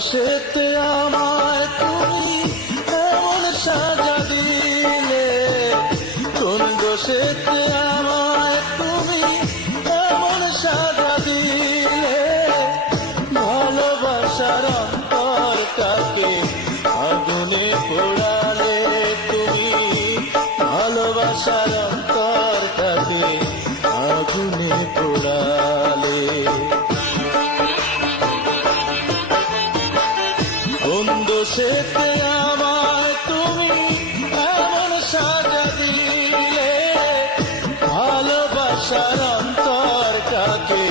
দোষেতে আমায় তুমি এমন সাজা দিলে, কোন দোষেতে আমায় তুমি এমন সাজা দিলে, ভালোবাসার অন্তরটাকে আগুনে পোড়ালে তুমি, ভালোবাসার অন্তরটাকে আগুনে পোড়ালে। কোন দোষেতে আমায় তুমি এমন সাজা দিলে, ভালোবাসার অন্তরটাকে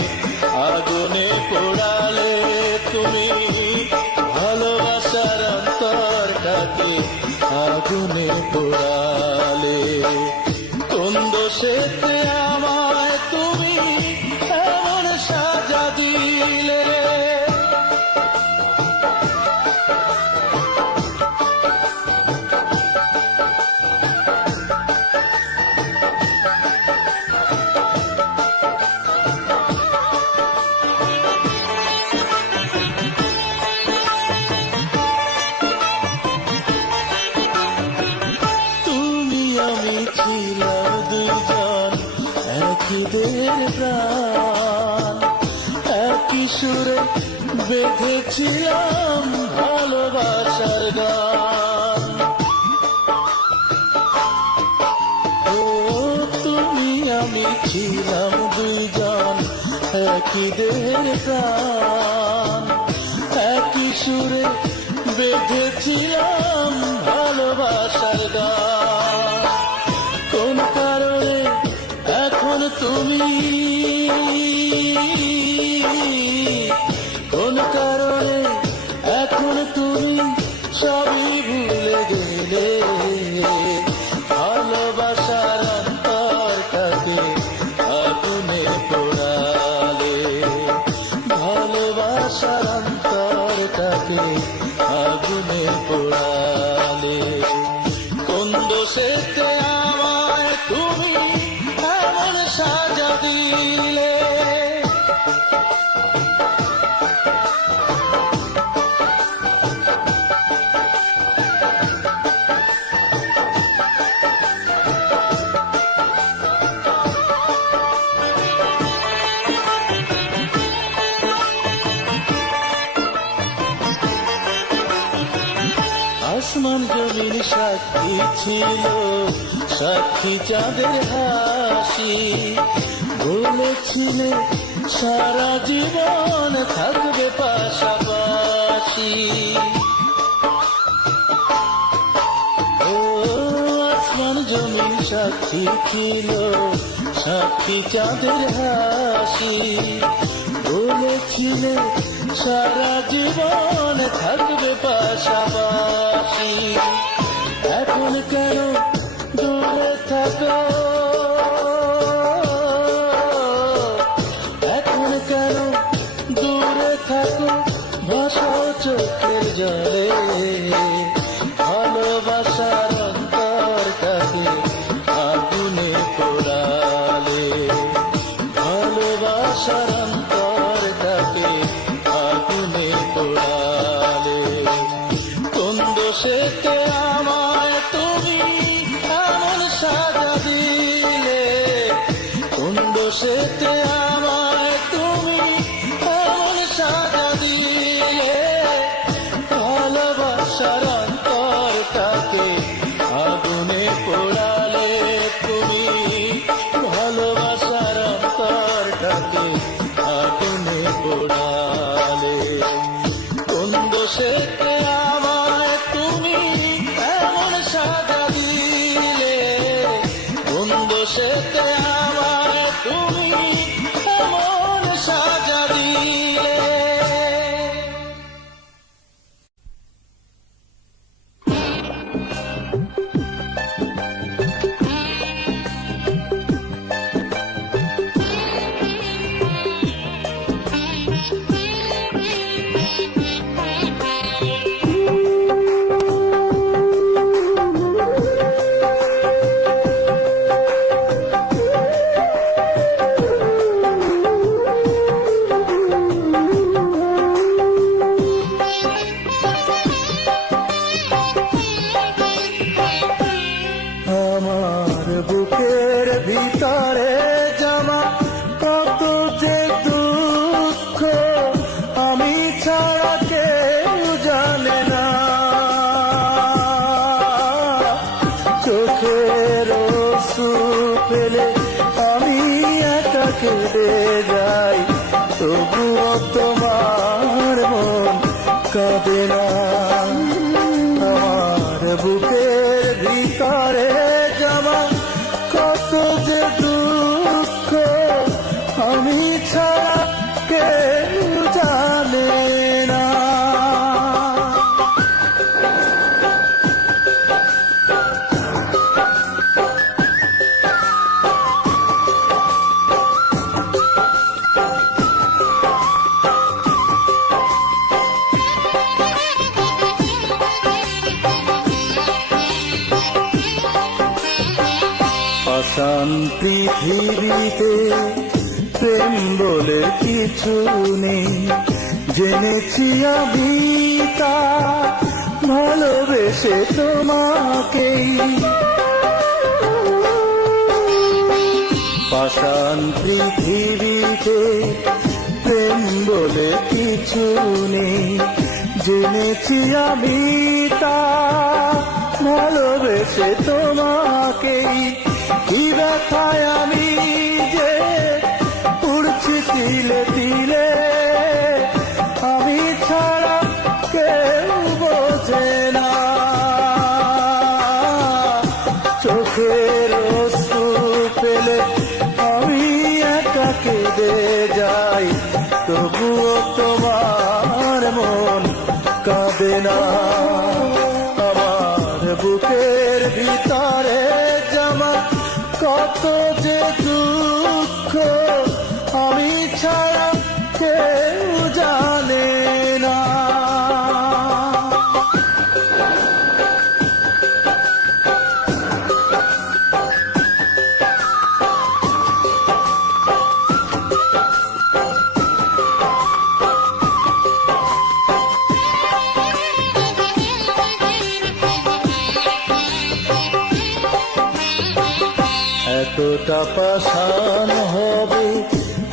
আগুনে পোড়ালে তুমি, ভালোবাসার অন্তরটাকে আগুনে পোড়ালে। কোন দোষেতে আমায় তুমি এমন সাজা দিলে। ছিলাম দুইজন একই দেহের প্রাণ, একই সুরে বেঁধেছিলাম ভালোবাসার গান। ও তুমি আমি ছিলাম দুইজন একই দেহের প্রাণ, একই সুরে বেঁধেছিলাম ভালোবাসার গান। কোন কারণে এখন তুমি, কোন কারণে এখন তুমি সবই ভুলে গেলে, ভালোবাসার অন্তরটাকে আগুনে পোড়ালে, ভালোবাসার অন্তরটাকে আগুনে পোড়ালে। কোন দোষেতে আমায় তুমি এমন সাজা দিলে। আসমান জমিন সাক্ষী ছিল, সাক্ষী চাঁদের হাসি, বলেছিলে সারা জীবন থাকবে পাশাপাশি। ও আসমান জমিন সাক্ষী ছিল, সাক্ষী চাঁদের হাসি, বলেছিলে সারা জীবন থাকবে পাশাপাশি। এখন কেন দূরে থাকো, এখন কেন দূরে থাকো, ভাসাও চোখের জলে, ভালোবাসার অন্তরটাকে আগুনে পোড়ালে, ভালোবাসার অন্তরটাকে আগুনে পোড়ালে। কোন দোষেতে আমায় তুমি এমন সাজা দিলে, কোন দোষেতে আমায় তুমি এমন সাজা দিলে, ভালোবাসার অন্তরটাকে আগুনে পোড়ালে তুমি, ভালোবাসার অন্তরটাকে আগুনে পোড়ালে। কোন দোষেতে আমায় তুমি এমন সাজা দিলে, কোন দোষেতে আমায় তুমি এমন সাজা দিলে। চোখের অশ্রু ফেলে আমি একা কেঁদে যাই, তবুও তোমার মন কাঁদে না। আমার বুকের ভিতরে জমা কত যে দুঃখ আমি ছাড়া কেউ জানে না। পাষাণ পৃথিবীতে প্রেম বলে কিছু নেই, জেনেছি আমি তা ভালোবেসে তোমাকেই। পাষাণ পৃথিবীতে প্রেম বলে কিছু নেই, জেনেছি আমি তা ভালোবেসে তোমাকেই। কি ব্যথায় আমি যে উড়ছি তিলে তিলে, আমি ছাড়া কেউ বোঝে না। চোখের অশ্রু ফেলে আমি একা কেঁদে যাই, তবুও তোমার মন কাঁদে না। আমার বুকের ভিতরে জমা কত যে দুঃখ আমি ছাড়া কেউ জানে না। এতটা পাষাণ হবে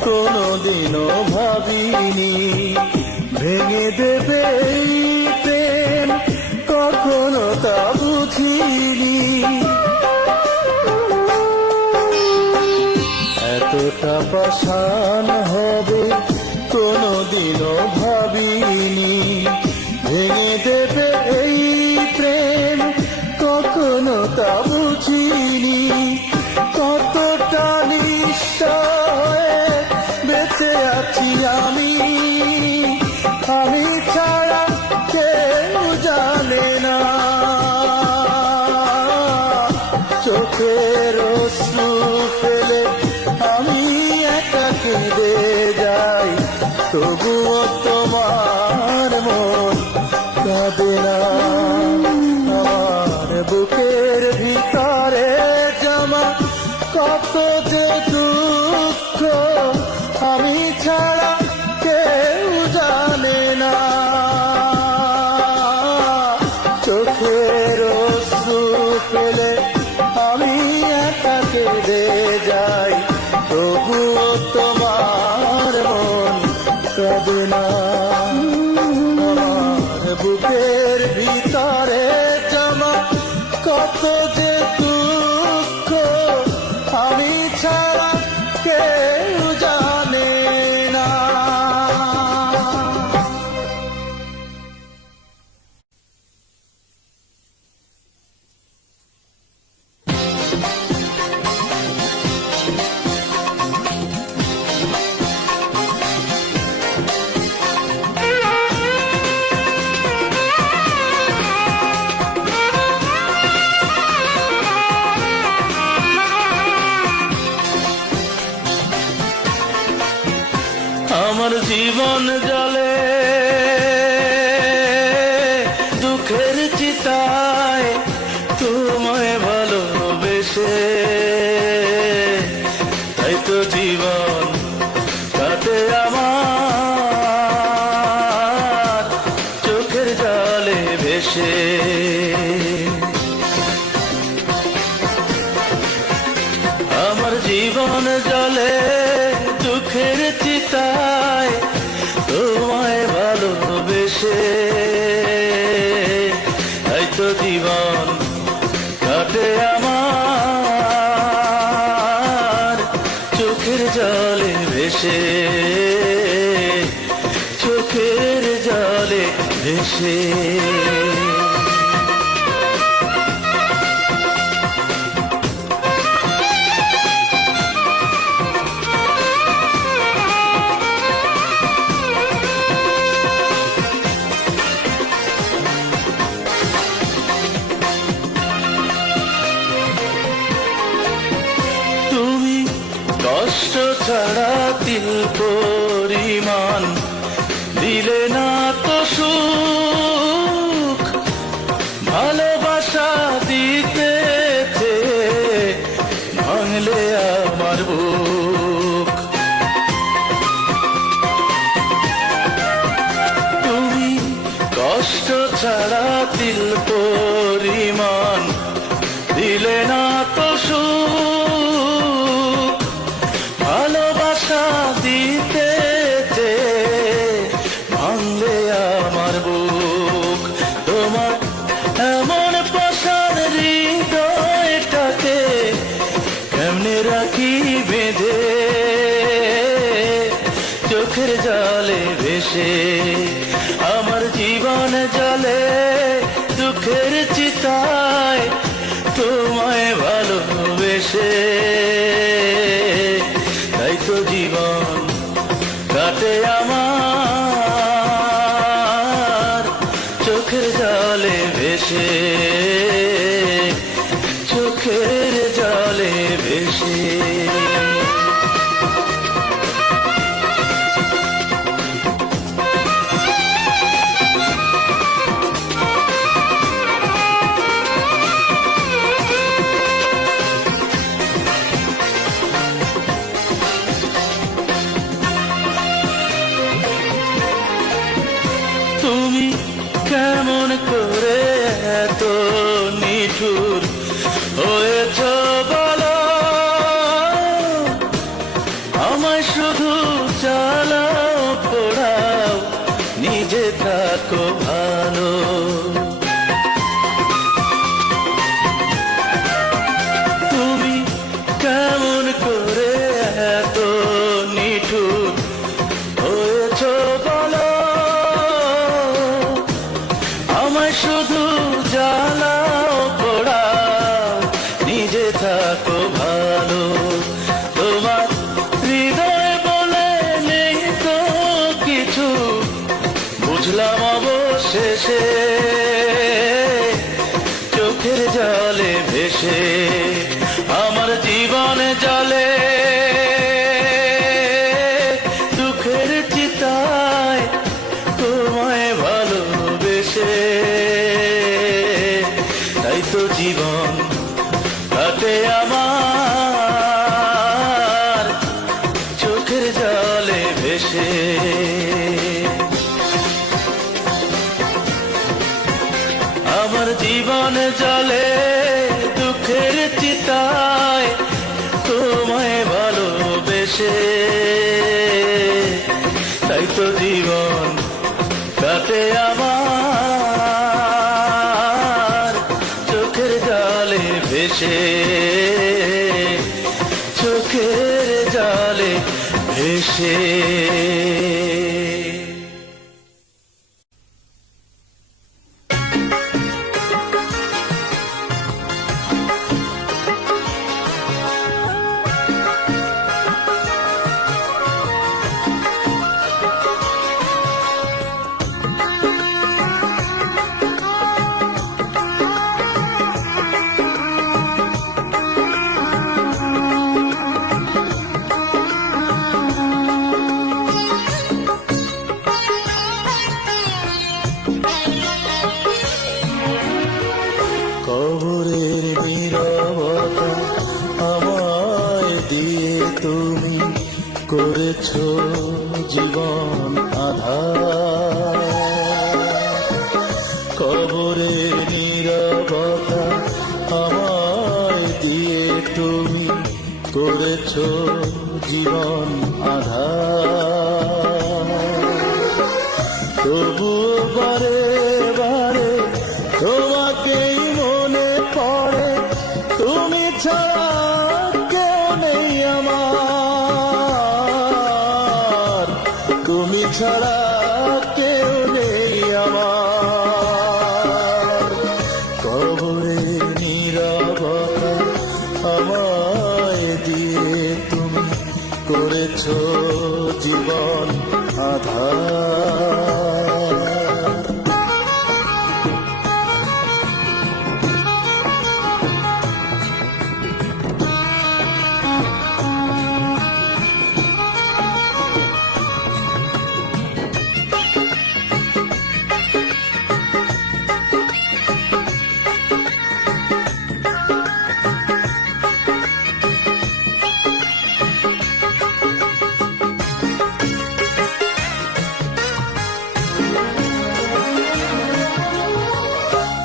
কোনোদিনও ভাবিনি, ভেঙে দেবে এই প্রেম কখনো তা বুঝিনি। এতটা পাষাণ হবে কোনোদিনও ভাবিনি, ভেঙে দেবে এই প্রেম কখনো তা বুঝিনি। কতটা নিশ্চয় বেঁচে আছি আমি, আমি ছাড়া কেউ জানে না। চোখের অশ্রু ফেলে আমি একা কেঁদে যাই, তবুও তোমার মন কাঁদে না। আমার বুকের ভিতরে জমা কত যে দুঃখ আমি ছাড়া কেউ জানে না। চোখের অশ্রু ফেলে আমি একা কেঁদে যাই, তবুও তোমার মন কাঁদে না। আমার বুকের ভিতরে জমা কত যে দুঃখ আমি ছাড়া কেউ জানে না। আমার জীবন জলে দুঃখের চিতায় তোমায় ভালোবেসে, তাই তো জীবন কাটে আমার চোখের জলে ভেসে। আমার জীবন জলে দুঃখের চিতায় তোমায় ভালোবেসে, তাই তো জীবন কাটে ভেসে, চোখের জলে ভেসে। কষ্ট ছাড়া তিল পরিমাণ দিলে না তো সুখ, ভালোবাসা দিতে ভাঙলে আমার বুক। তুমি কষ্ট ছাড়া তিল পরিমাণ দিলে না তো সুখ, ভালোবাসা দিতে ভাঙলে আমার বুক। তোমার এমন পাষাণ হৃদয়টাকে কেমনে রাখি বেঁধে, চোখের জলে ভেসে, আমার জীবন জলে দুঃখের চিতায় তোমায় ভালোবেসে। তাই তো জীবন কাটে আমার চোখের জলে ভেসে, চোখের জলে ভেসে। তুমি কেমন করে এত নিঠুর হয়েছ বলো, আমায় শুধু চালাও পোড়াও, নিজে থাকো ভালো। তুমি কেমন করে এত নিঠুর হয়েছ বলো, আমায় শুধু জ্বালাও পোড়াও, নিজে থাকো ভালো। তোমার হৃদয় বলে নেই তো কিছু, বুঝলাম অবশেষে, চোখের জলে ভেসে, আমার জীবন জলে দুঃখের চিতায় তোমায় ভালোবেসে। তাই তো জীবন কাটে আমার চোখের জলে ভেসে। আমার জীবন জলে দুঃখের চিতায় তোমায় ভালোবেসে। তাই তো জীবন কাটে আমার চোখের জলে ভেসে, চোখের জলে ভেসে। কবরের নীরবতা আমায় দিয়ে তুমি করেছো জীবন আধার। কবরের নীরবতা আমায় দিয়ে তুমি করেছো জীবন আধার। তবুও বারে বারে তোমাকেই মনে পড়ে, তুমি ছাড়া কেউ নেই আমার। আমায় দিয়ে তুমি করেছো জীবন আধার।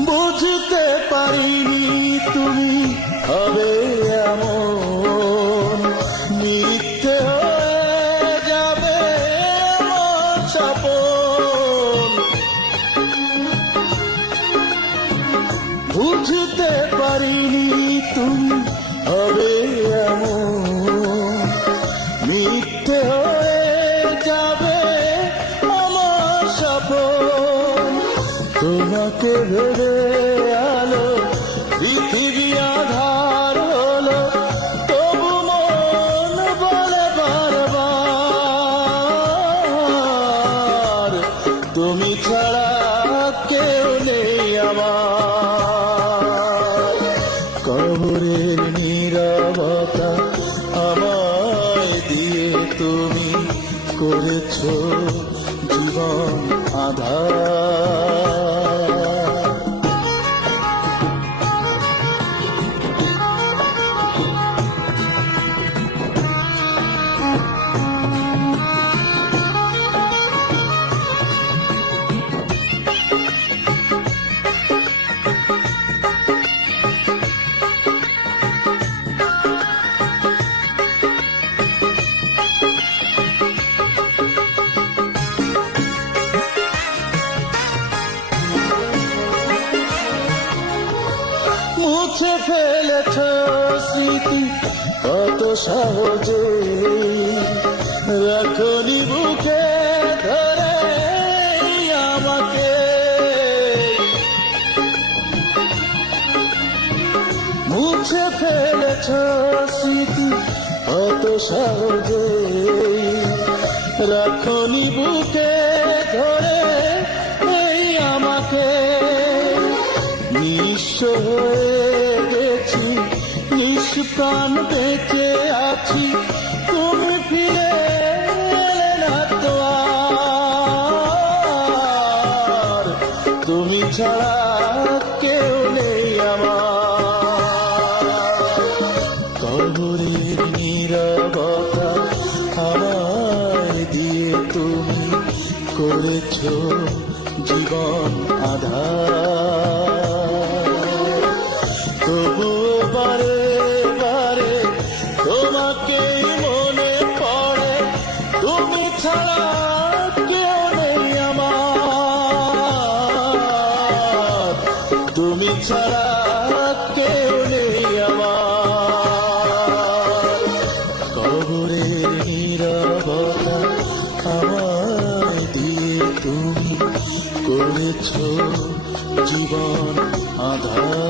বুঝতে পারিনি তুমি হবে এমন, মিথ্যে হয়ে যাবে আমার স্বপন। বুঝতে পারিনি তুমি হবে এমন, মিথ্যে হয়ে যাবে আমার স্বপন। তোমাকে ভেবে আলো পৃথিবী আধার হলো, তবু মন বলে বারবার তুমি ছাড়া কেউ নেই আমার। কবরের নীরবতা আমায় দিয়ে তুমি করেছো জীবন আধার। মুছে ফেলেছ স্মৃতি কত সহজে, রাখনি বুকে ধরে আমাকে। মুছে ফেলেছ স্মৃতি কত সহজে, রাখনি বুকে ধরে আমাকে। নিঃস্ব হয়ে গেছি, নিষ্প্রাণ বেঁচে আছি, তুমি ফিরে এলে না তো আর। তুমি ছাড়া কেউ নেই আমার। কবরের নীরবতা আমায় দিয়ে তুমি করেছো জীবন আধার। তবুও বারে বারে তোমাকেই মনে পড়ে, তুমি ছাড়া কেউ নেই আমার। তুমি ছাড়া কেউ নেই আমার। কবরের নীরবতা আমায় দিয়ে তুমি করেছো জীবন আধার।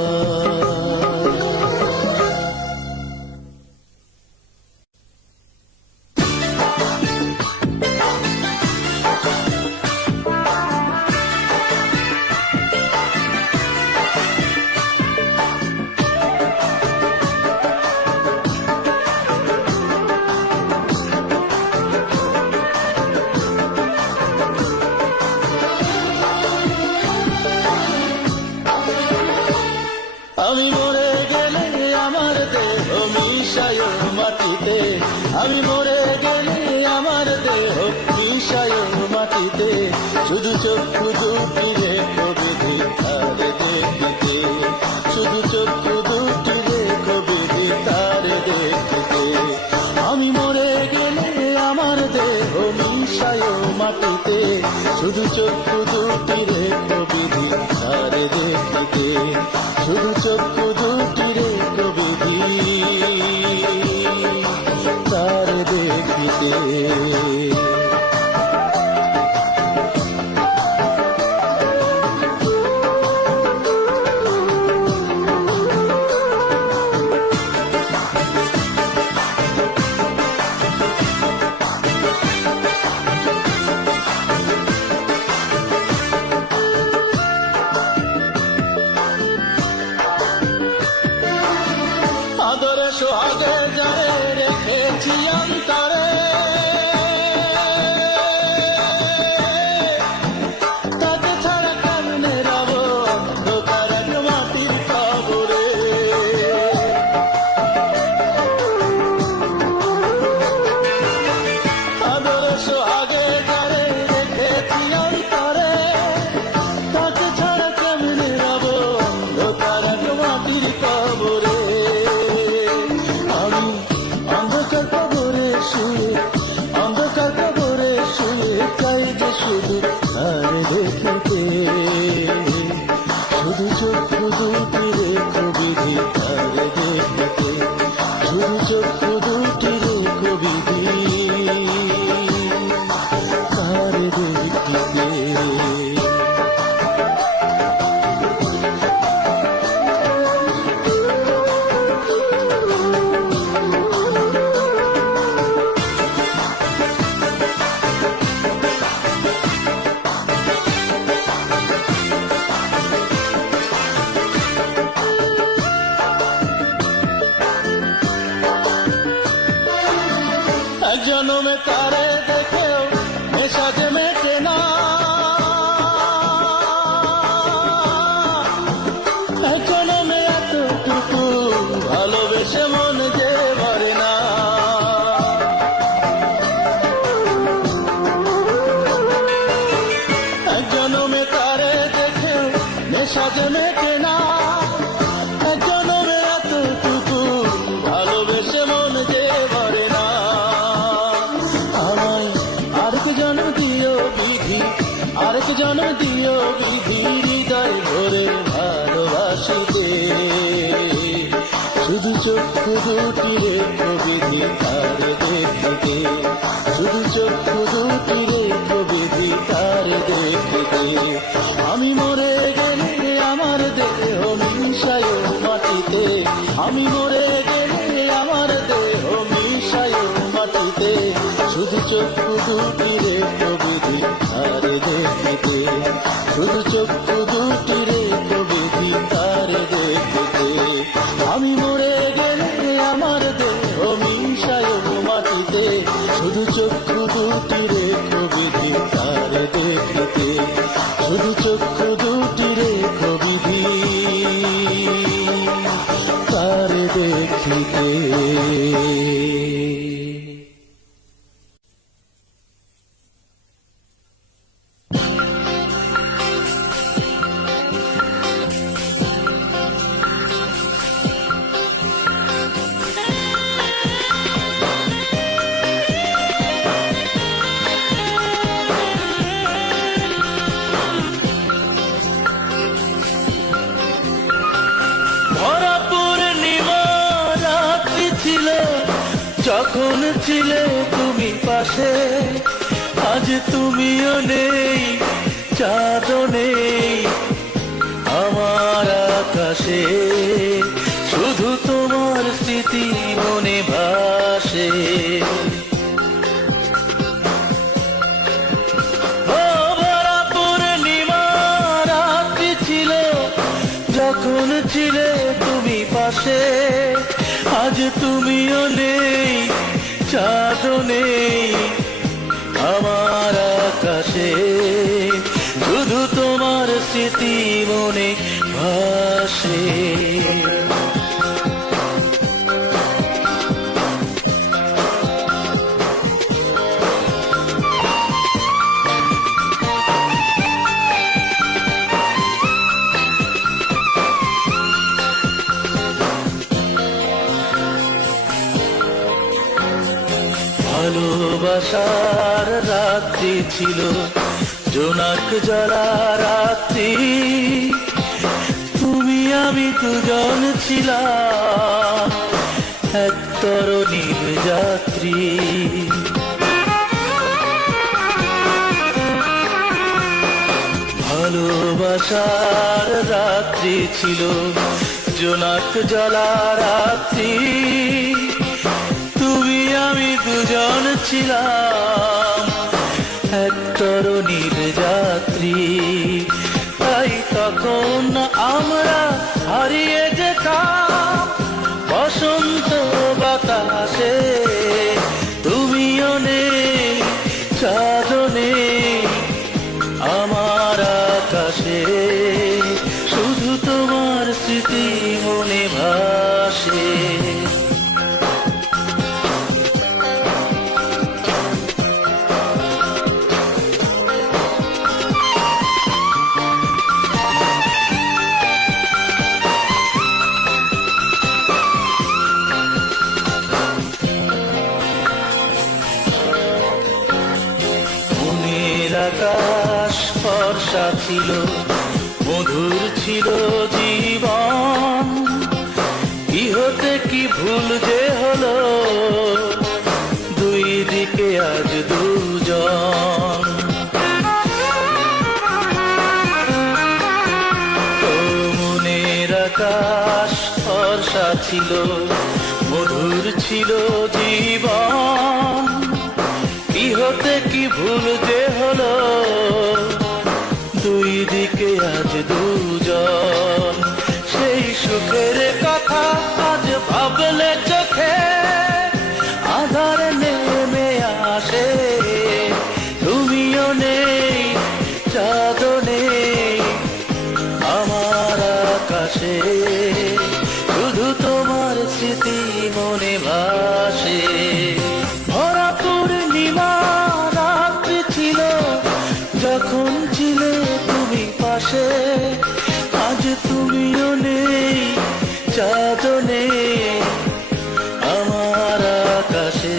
আমি মরে গেলে আমার দেহ মিশায় মাটিতে, আমি মরে গেলে আমার দেহ মিশায় মাটিতে। শুধু চক্ষু দুটি রেখো বিধি তারে দেখিতে, শুধু চক্ষু দুটি রেখো বিধি তারে দেখিতে। আমি মরে গেলে আমার দেহ মিশায় মাটিতে, শুধু চক্ষু দুটি রেখো বিধি তারে দেখিতে, শুধু চক্ষু দুটি রেখো বিধি তারে দেখিতে। আদরে সোহাগে যারে রেখেছি অন্তরে, তাকে ছাড়া কেমনে রব অন্ধকার এক মাটির কবরে। আদরে সোহাগে যারে রেখেছি অন্তরে, তাকে ছাড়া কেমনে রব অন্ধকার এক মাটির কবরে। আমি অন্ধকার কবরে শুয়ে, অন্ধকার কবরে শুয়ে চাই যে শুধু আর দেখতে, শুধু চক্ষু দুটি রেখো বিধি তার দেখতে, শুধু চক্ষু দুটি রেখো বিধি তার দেখতে। এক জনমে তারে দেখেও নেশা যে মেটে না, এক জনমে এতটুকু ভালোবেসে মন যে ভরে না। এক জনমে তারে দেখেও নেশা যে মেটে না, এক জনমে এতটুকু ভালোবেসে মন যে ভরে না। আরেক জন্ম দিও বিধি, আরেক জন্ম দিও বিধি হৃদয় ভরে ভালোবাসিতে, শুধু চক্ষু দুটি রেখো বিধি তার দেখিতে, শুধু চক্ষু দুটি রেখো বিধি তার দেখিতে। আমি মরে গেলে আমার দেহ মিশায় মাটিতে, আমি মরে গেলে আমার দেহ মিশায় মাটিতে, শুধু চক্ষু দুটি রেখো বিধি তার দেখিতে, শুধু চক্ষু দুটি রেখো বিধি তার দেখিতে। আমি মরে গেলে আমার দেহ মিশায় মাটিতে, শুধু চক্ষু দুটি রেখো বিধি তার দেখিতে, শুধু চক্ষু দুটি রেখো বিধি তার দেখিতে। যখন ছিলে তুমি পাশে, আজ তুমিও নেই, চাঁদও নেই আমার আকাশে, শুধু তোমার স্মৃতি মনে ভাসে। ভরা পূর্ণিমা রাত্রি ছিল যখন ছিলে তুমি পাশে, আজ তুমিও নেই, চাঁদও নেই আমার আকাশে, শুধু তোমার স্মৃতি মনে ভাসে। ভালোবাসার রাত্রি ছিল জোনাক জ্বলা রাত্রি, তুমি আমি দুজন ছিলাম এক তরণীর যাত্রী। ভালোবাসার রাত্রি ছিল জোনাক জ্বলা রাত্রি, তুমি আমি দুজন ছিলাম এক তরণীর যাত্রী। তাই তখন আমরা হারিয়ে যেতাম বসন্ত ছিল, মধুর ছিল জীবন। কি হতে কি ভুল যে হলো, দুই দিকে আজ দুজন। ও মনের আকাশ ফর্সা ছিল, মধুর ছিল জীবন। কি হতে কি ভুল যে হলো, দুই দিকে আজ দুজন। সেই সুখের কথা আজ ভাবলে চোখে আধার নেমে আসে। তুমিও নেই, চাঁদও নেই আমার আকাশে, শুধু তোমার স্মৃতি মনে ভাসে। ভরা পূর্ণিমা রাত্রি ছিল, যখন ছিলে তুমি পাশে। আজ তুমিও নেই, চাঁদও নেই আমার আকাশে,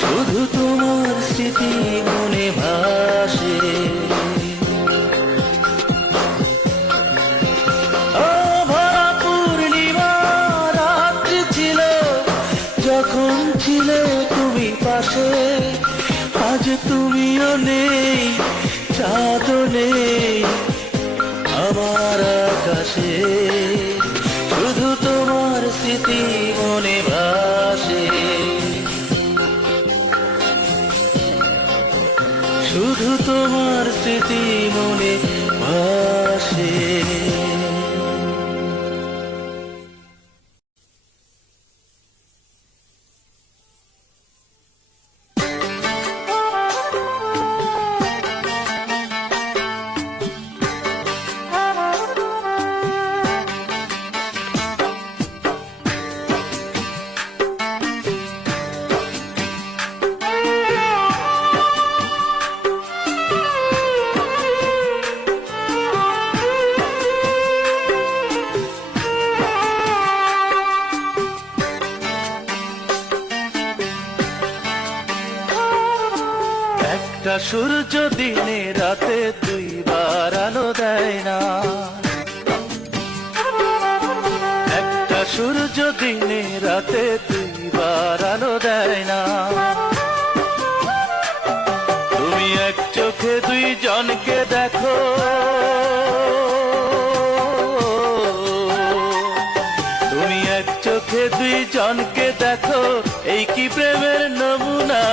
শুধু তোমার স্মৃতি মনে ভাসে। ও ভরা পূর্ণিমা রাত্রি ছিল, যখন ছিলে তুমি পাশে। আজ তুমিও নেই, চাঁদও নেই আমার আকাশে, শুধু তোমার স্মৃতি মনে ভাসে। শুধু তোমার স্মৃতি মনে ভাসে। একটা সূর্য দিনে রাতে দুইবার আলো দেয় না। একটা সূর্য দিনে রাতে দুইবার আলো দেয় না। তুমি এক চোখে দুইজনকে দেখো, তুমি এক চোখে দুইজনকে দেখো, এই কি প্রেমের নমুনা।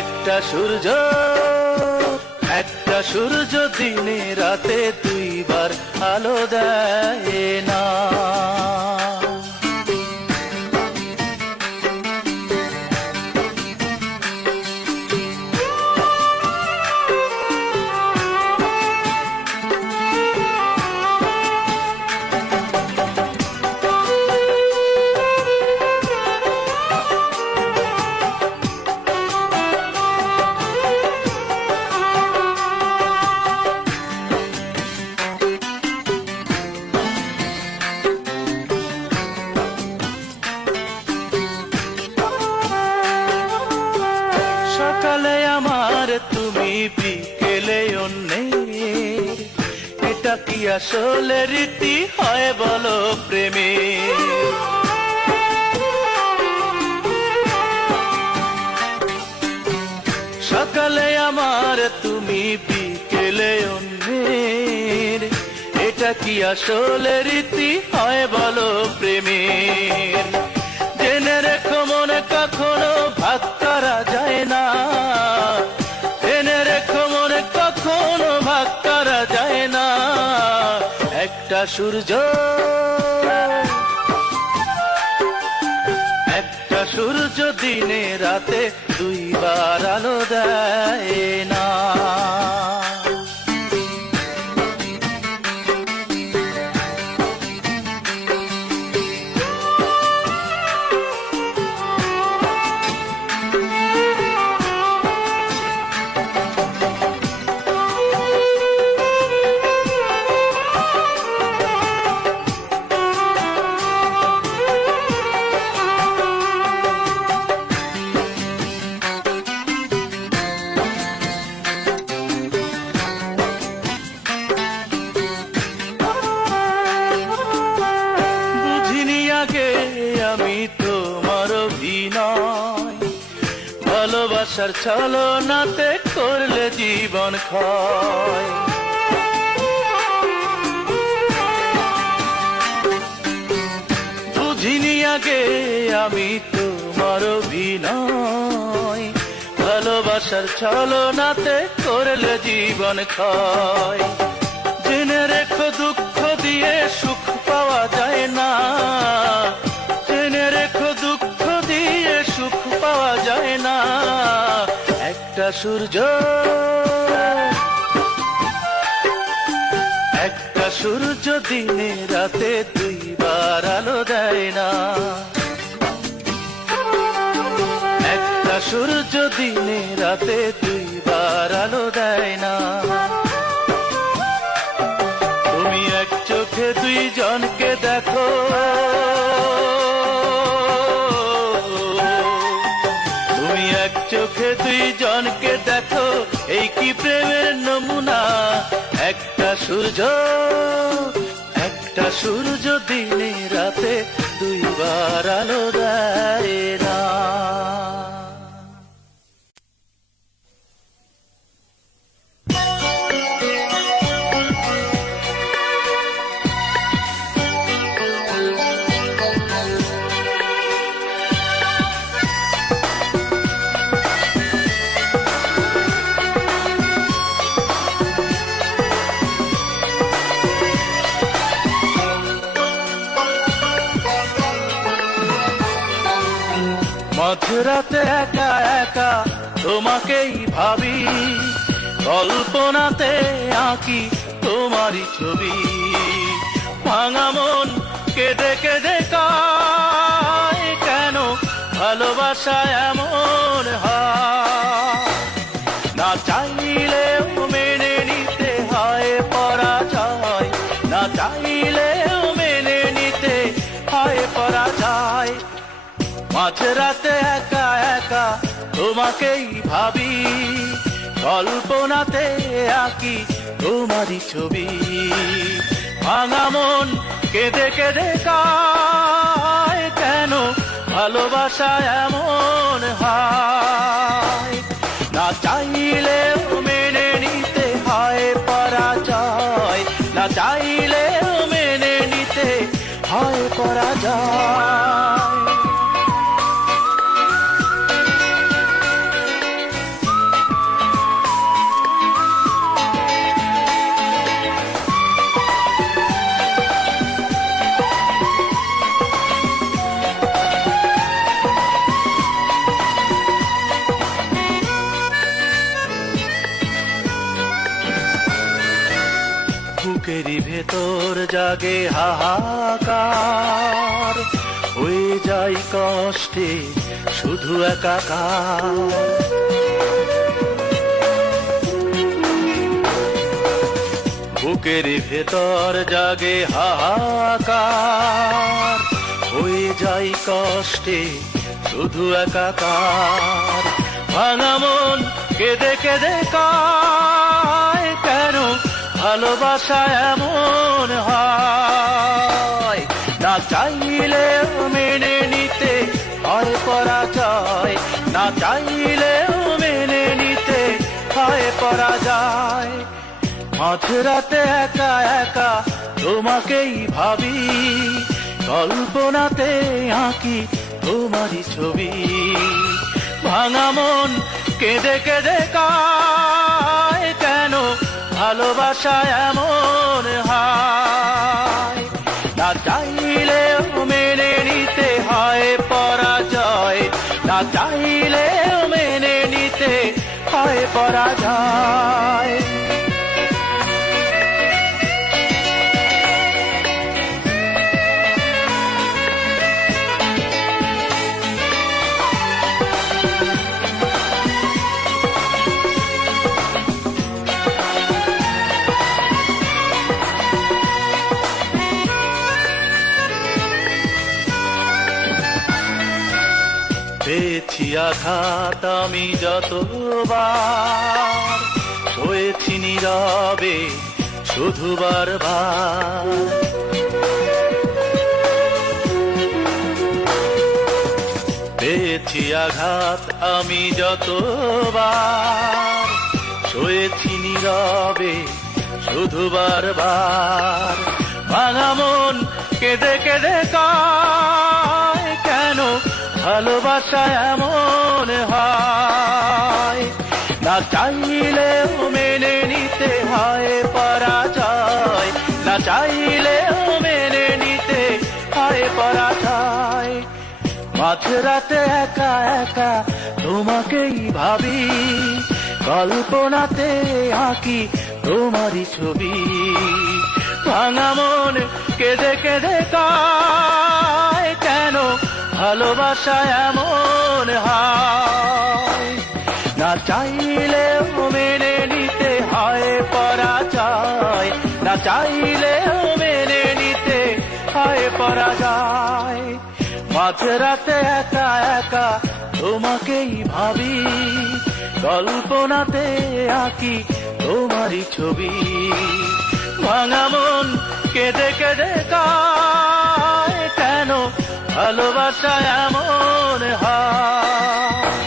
একটা সূর্য, একটা সূর্য দিনে রাতে দুইবার আলো দেয় না। সকালে আমার তুমি, বিকেলে অন্যের, এটা কি আসলে রীতি হয় বলো প্রেমে? সকালে আমার তুমি, বিকেলে অন্যের, এটা কি আসলে রীতি হয় বলো প্রেমের? জেনে রেখো মনে কখনো ভাগ করা যায় না, জেনে রেখো মনে কখনো ভাগ করা যায় না। একটা সূর্য, একটা সূর্য দিনে রাতে দুইবার আলো দেয় না। অভিনয়, ভালোবাসার ছলনাতে করলে জীবন ক্ষয়। বুঝিনি আগে আমি তোমার অভিনয়, ভালোবাসার ছলনাতে করলে জীবন ক্ষয়। জেনে রেখো দুঃখ দিয়ে সুখ পাওয়া যায় না, জেনে রেখো দুঃখ দিয়ে সুখ পাওয়া যায় না। একটা সূর্য, একটা সূর্য দিনে রাতে দুইবার আলো দেয় না, একটা সূর্য দিনে রাতে দুইবার আলো দেয় না। তুমি এক চোখে দুইজনকে দেখো, তুমি এক চোখে দুইজনকে দেখো, এই কি প্রেমের নমুনা। একটা সূর্য, একটা সূর্য দিনে রাতে দুইবার আলো দেয় না। মাঝরাতে একা একা তোমাকেই ভাবি, কল্পনাতে আঁকি তোমারই ছবি। ভাঙা মন কেঁদে কেঁদে কায়, কেন ভালোবাসা এমন হয়। না চাইলেও মেনে নিতে হয় পরাজয়, না চাইলেও মেনে নিতে হয় পরাজয়। মাঝরাতে একা একা তোমাকেই ভাবি, কল্পনাতে আঁকি তোমারই ছবি। ভাঙা মন কেঁদে কেঁদে কায়, কেন ভালোবাসা এমন হয়। না চাইলেও মেনে নিতে হয় পরাজয়, না চাইলেও মেনে নিতে হয় পরাজয়। বুকেরই ভেতর জাগে হাহাকার, হয়ে যাই কষ্টে শুধু একাকার। বুকেরই ভেতর জাগে হাহাকার, হয়ে যাই কষ্টে শুধু একাকার। ভাঙা মন কেঁদে কেঁদে কায়, কেন ভালোবাসা এমন হয়। না চাইলেও মেনে নিতে হয় পরাজয়, না চাইলেও মেনে নিতে হয় পরাজয়। মাঝরাতে একা একা তোমাকেই ভাবি, কল্পনাতে আঁকি তোমারই ছবি। ভাঙা মন কেঁদে কেঁদে কায়, কেন ভালোবাসা এমন হয়। না চাইলেও মেনে নিতে হয় পরাজয়, না চাইলেও মেনে নিতে হয় পরাজয়। পেয়েছি আঘাত আমি যতবার, সয়েছি নীরবে শুধু বারবার। পেয়েছি আঘাত আমি যতবার, সয়েছি নীরবে শুধু বারবার। ভাঙা মন কেঁদে কেঁদে কায়, কেন ভালোবাসা এমন হয়। না চাইলেও মেনে নিতে হয় পরাজয়, না চাইলেও মেনে নিতে হয় পরাজয়। মাঝরাতে একা একা তোমাকেই ভাবি, কল্পনাতে আঁকি তোমারই ছবি। ভাঙা মন কেঁদে কেঁদে কায়, কেন ভালোবাসা এমন হয়। না চাইলেও মেনে নিতে হয় পরাজয়, না চাইলেও মেনে নিতে হয় পরাজয়। মাঝরাতে একা একা তোমাকেই ভাবি, কল্পনাতে আঁকি তোমারই ছবি। ভাঙা মন কেঁদে কেঁদে কায়, কেন ভালোবাসা এমন হয়।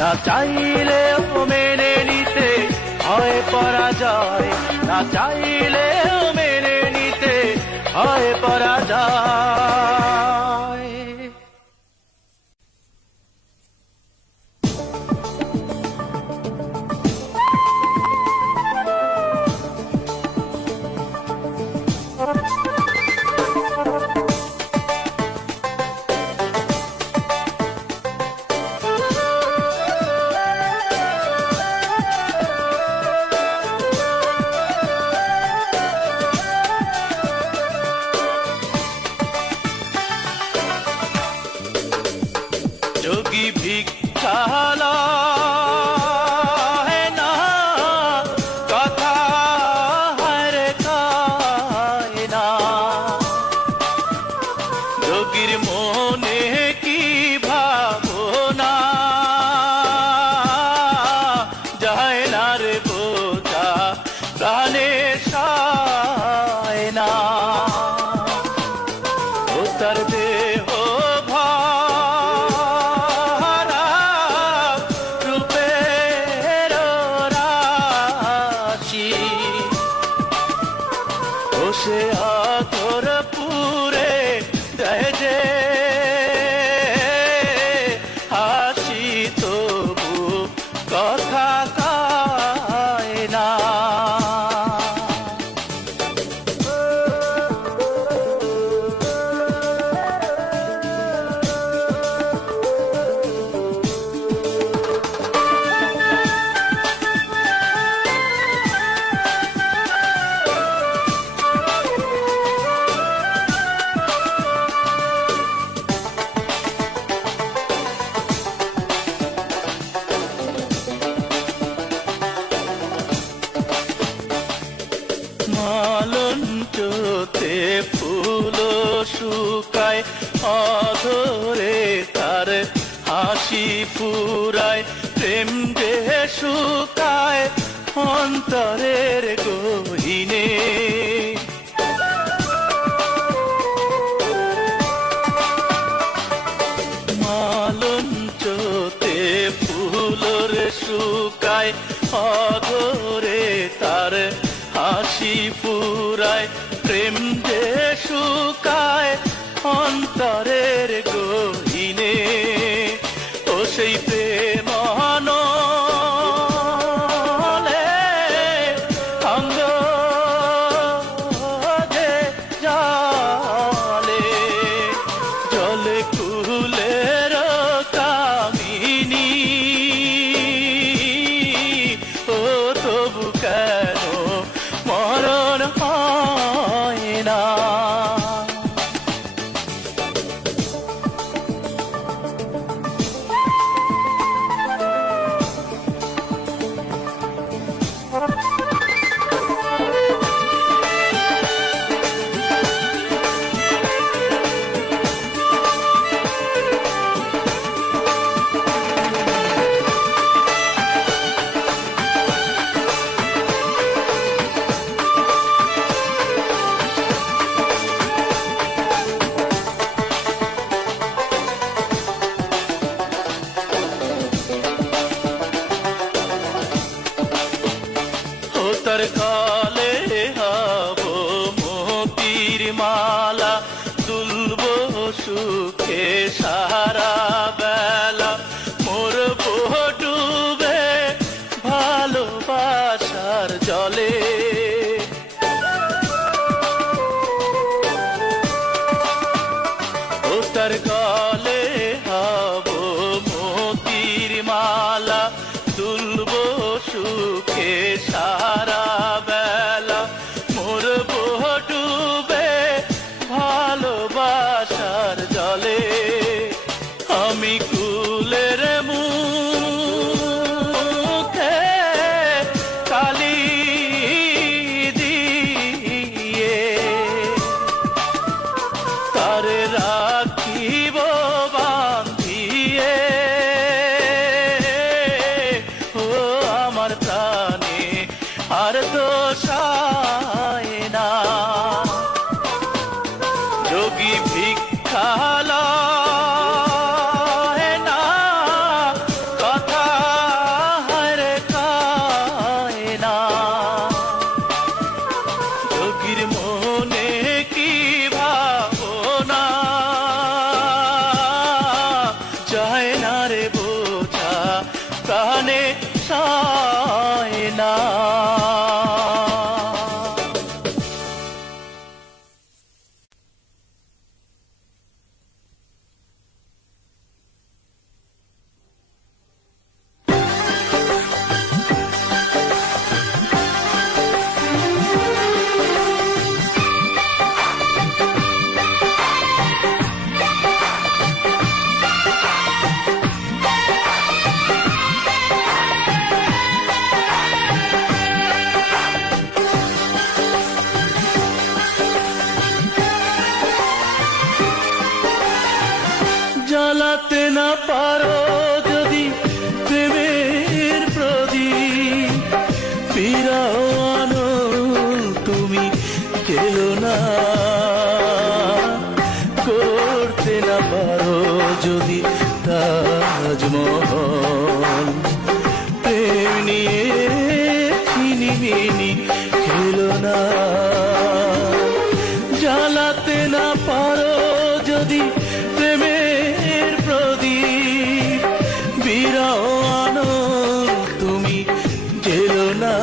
না চাইলেও মেনে নিতে হয় পরাজয়, না চাইলেও মেনে নিতে হয় পরাজয়। যোগী ভিক্ষালয় না কথা হারে খায় না। যোগীর মনে কি ভাবনা, যায় না রে বোঝা প্রাণে সায় না। ও তার দেহ সে আতর পুরে দেয় যে হাসি, তবু কথা কয় না। মালঞ্চতে ফুল শুকায়, অধরে তার হাসি ফুরায়। প্রেম দেহে শুকায় অন্তরের গহীনে, মালঞ্চতে ফুলর শুকায়, অধরে তার হাসি ফুরায়। প্রেম যে শুকায় অন্তরের গহীনে, ও সেই প্রেম নলে অঙ্গ যে জলে জলে কুলের কামিনী। ও তবু কেন মরণ হয় না। সুখে সারা বেলা মরব ডুবে ভালোবাসার জলে। ও তার গলে হব মোতির মালা, তুলব সুখে সারা বেলা মরব ডুবে ভালোবাসার জলে। আমি কুলের মুখে কালি দিয়ে তারে রাখিব বান্ধিয়ে। ও আমার প্রাণে আর তো সায় না, যোগী ভিক্ষালয় না, কথা হারে খায় না। যোগীর মনে কি ভাবনা, যায় না রে বোঝা প্রাণে সায় না। জ্বালাতে না পারো যদি প্রেমের প্রদীপ, ফিরাও আনো তুমি গেলো না। করতে না পারো যদি তাজমহল, প্রেম নিয়ে ছিনিমিনি খেলো না। জ্বালাতে না পারো যদি প্রেমের প্রদীপ, বিরাও আনো তুমি গেলো না।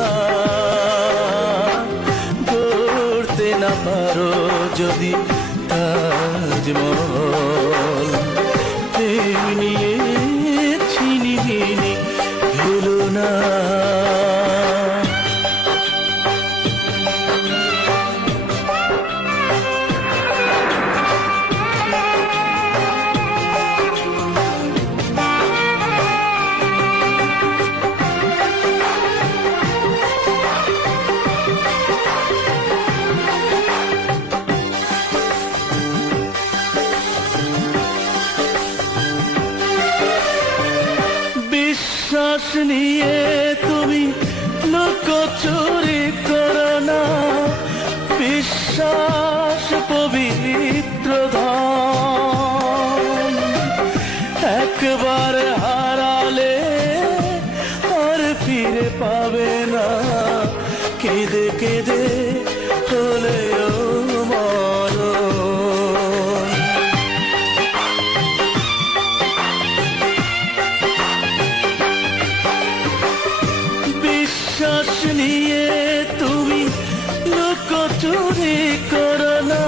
করতে না পারো যদি তাজমহল, প্রেম নিয়ে ছিনিমিনি খেলো না। বিশ্বাস নিয়ে তুমি লুকোচুরি করো না, বিশ্বাস পবিত্র ধন। একবার হারালে আর ফিরে পাবে না, কেঁদে কেঁদে হলেও মরণ। বিশ্বাস নিয়ে তুমি লুকোচুরি করো না,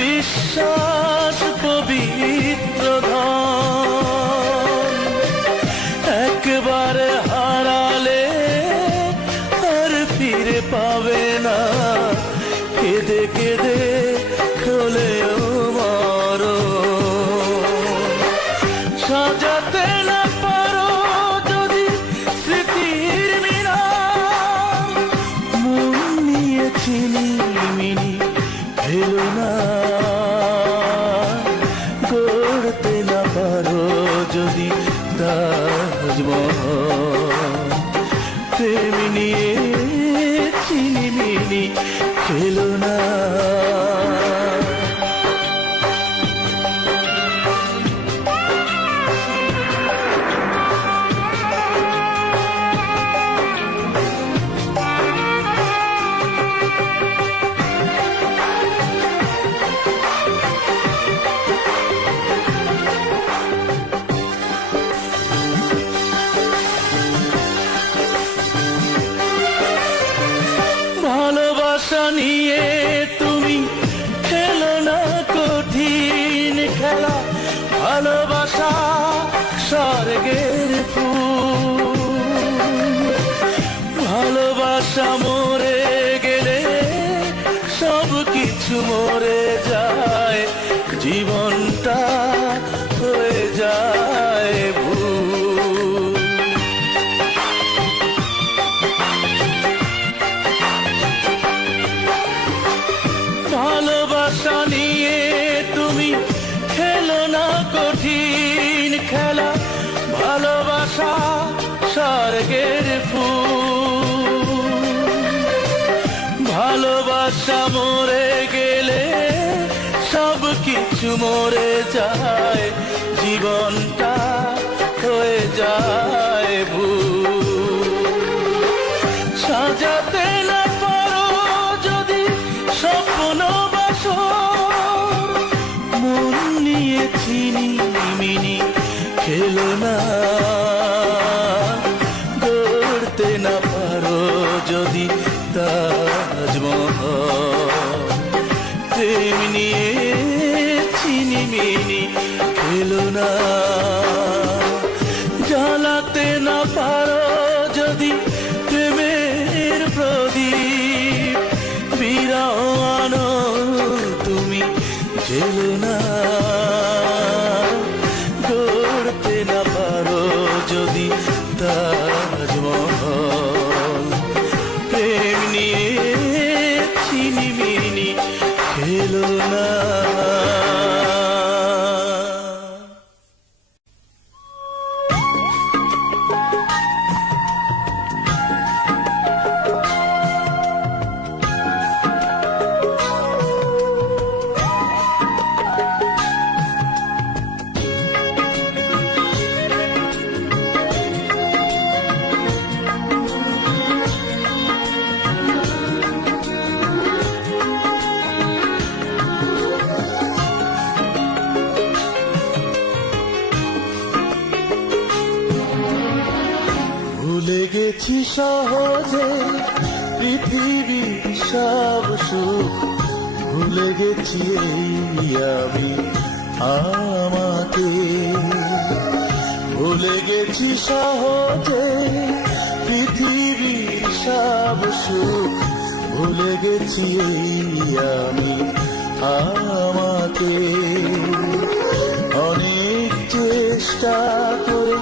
বিশ্বাস পবিত্র ধন। একবার হারালে আর ফিরে পাবে না, কেঁদে কেঁদে হলেও মরণ। সাজাতে না পারো যদি স্মৃতির মিনার, মন নিয়ে ছিনিমিনি খেলো না। গড়তে না পারো যদি তাজমহল, প্রেম নিয়ে ছিনিমিনি খেলো না। ভালোবাসা স্বর্গের ফুল, ভালোবাসা মরে গেলে সব কিছু মরে যায়, জীবনটা হয়ে যায় ভুল। ভালোবাসা নিয়ে তুমি খেলো না কঠিন খেলা, ভালোবাসা স্বর্গের ফুল, ভালোবাসা মরে গেলে সব কিছু মরে যায়, জীবনটা হয়ে যায় ভুল। সাজাতে না পারো যদি স্বপ্ন বাসর, মন নিয়ে ছিনিমিনি খেলো না। গড়তে না পারো যদি তাজমহল, প্রেম নিয়ে ছিনিমিনি খেলো না। জ্বালাতে না পারো যদি প্রেমের প্রদীপ, বিরাও আনো তুমি জেলো না। গড়তে না পারো যদি তাজমহল, প্রেম নিয়ে ছিনিমিনি খেলো না। ভুলে গেছি সহজে পৃথিবীর সব সুখ, ভুলে গেছি এই আমি আমাকে। ভুলে গেছি সহজে পৃথিবীর সব সুখ, ভুলে গেছি এই আমি আমাকে। অনেক চেষ্টা করে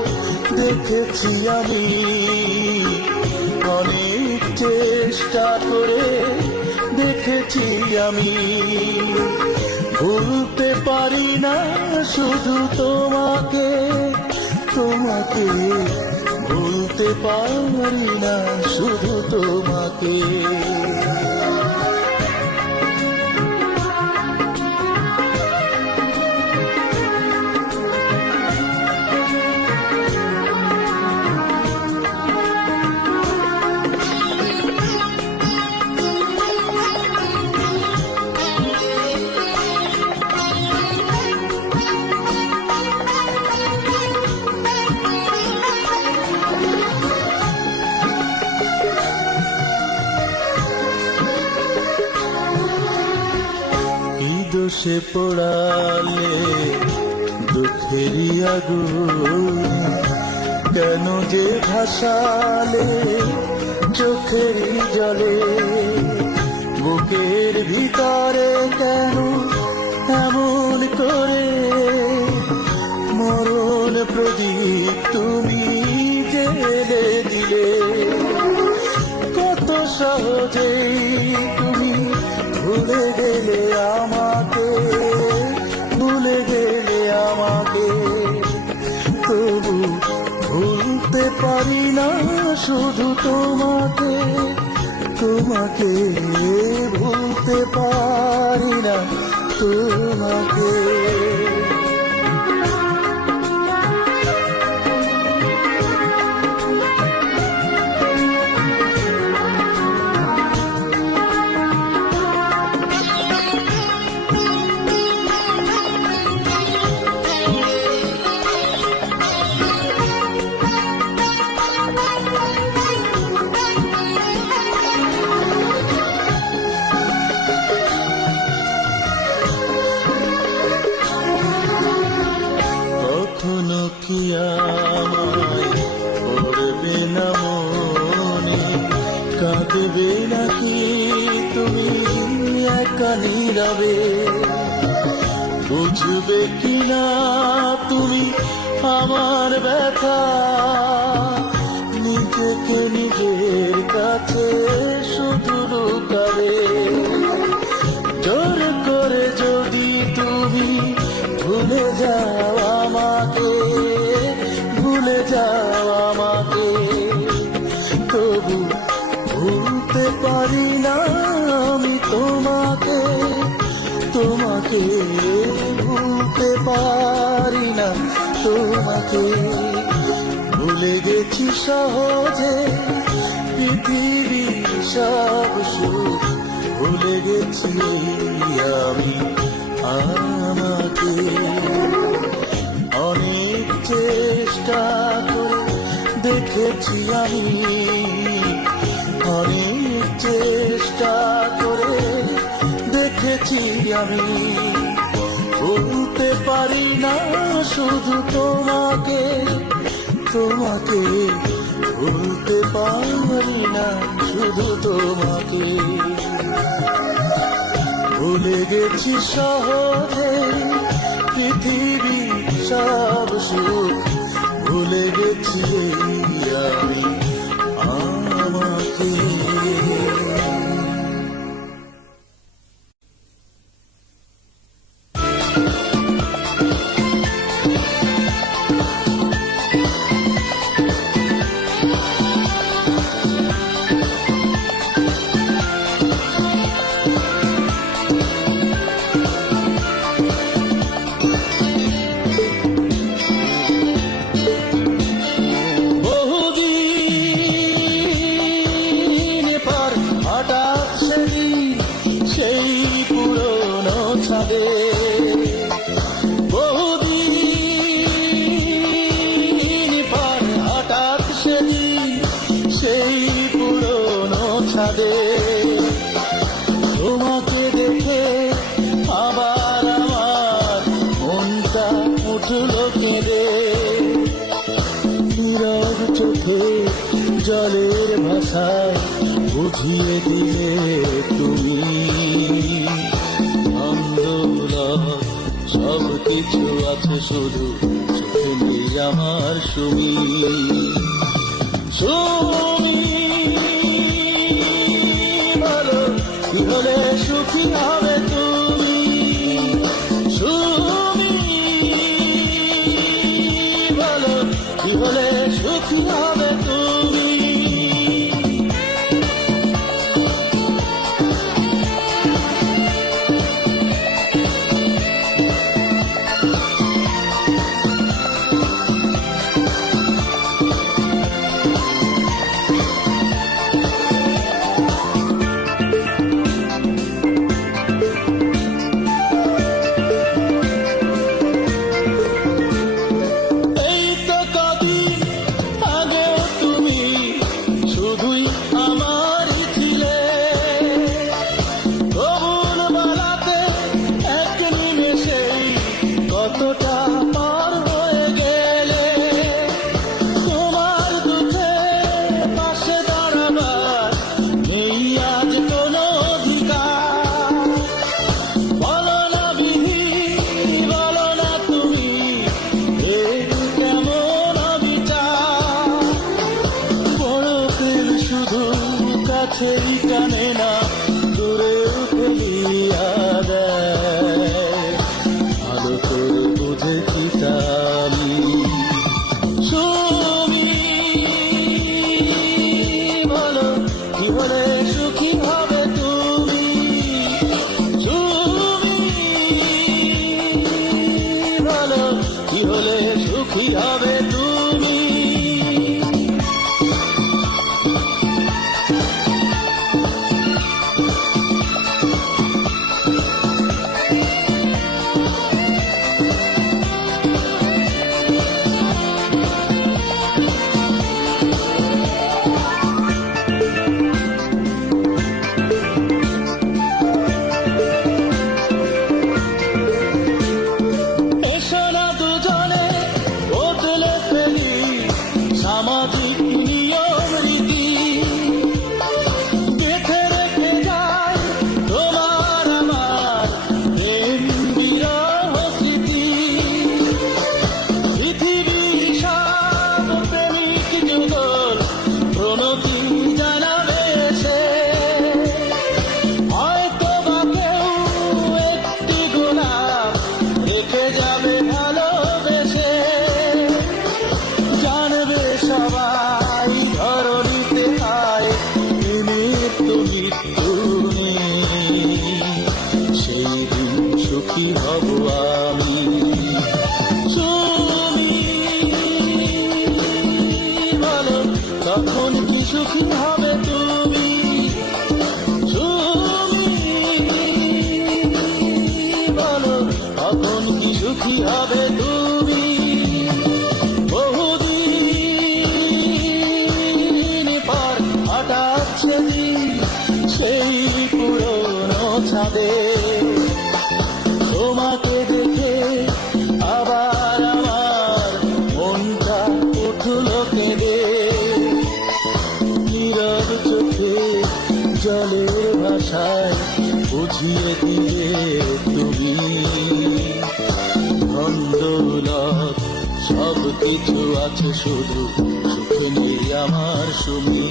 দেখেছি আমি, অনেক চেষ্টা করে দেখেছি আমি, ভুলতে পারি না শুধু তোমাকে, তোমাকে ভুলতে পারি না শুধু তোমাকে। দোষে পোড়ালে দুঃখেরই আগুন, কেন যে ভাসালে চোখেরই জলে, বুকের ভিতরে কেন এমন করে মরণ প্রদীপ তুমি জেলে দিলে। কত সহজেই তুমি ভুলে গেলে আমাকে, ভুলে গেলে আমাকে, তবু ভুলতে পারি না শুধু তোমাকে, তোমাকে ভুলতে পারি না তোমাকে। তুমি আমার ব্যথা, নিজেকে নিজের কাছে শুধু লুকাবে। জোর করে যদি তুমি ভুলে যাও আমাকে, ভুলে যাও আমাকে, তবু ভুলতে পারি না আমি তোমাকে, তোমাকে ভুলতে পারি না তোমাকে। ভুলে গেছি সহজে পৃথিবীর সব সুখ, ভুলে গেছি আমি আমাকে। অনেক চেষ্টা করে দেখেছি আমি, অনেক চেষ্টা করে দেখেছি আমি, ভুলতে পারি না শুধু তোমাকে, তোমাকে ভুলতে পারি না শুধু তোমাকে। ভুলে গেছি সহজে পৃথিবীর সব সুখ, ভুলে গেছি আমি আমাকে। তোমাকে দেখে আবার আমার মনটা উঠল কেঁদে, নীরব চোখে জলের ভাষায় বুঝিয়ে দিলে তুমি। আন্দোলন সব কিছু আছে, শুধু চোখে নেই আমার সুমি। কি হলে সুখী হবে তুমি, সুমি বলো কি হলে সুখী হবে তুমি। সেই কানে না দূরে ফেলিয়া দেয়, ভালো করে বুঝেছি আমি। সুমি বলো কি হলে সুখী হবে তুমি, সুমি বলো কি হলে সুখী হবে তুমি। এসো না দুজনে বদলে সুখী হবে তুমি, বলো কখন কি সুখী হবে তুমি। বহুদিন পর হঠাৎ সেদিন সেই পুরনো ছাদে তোমাকে দেখে আবার আমার মনটা উঠল কেঁদে। নীরব চোখে জলের ভাষায় বুঝিয়ে দিলে তুমি, ধন দৌলত সব কিছু আছে শুধু সুখ নেই আমার সুমি।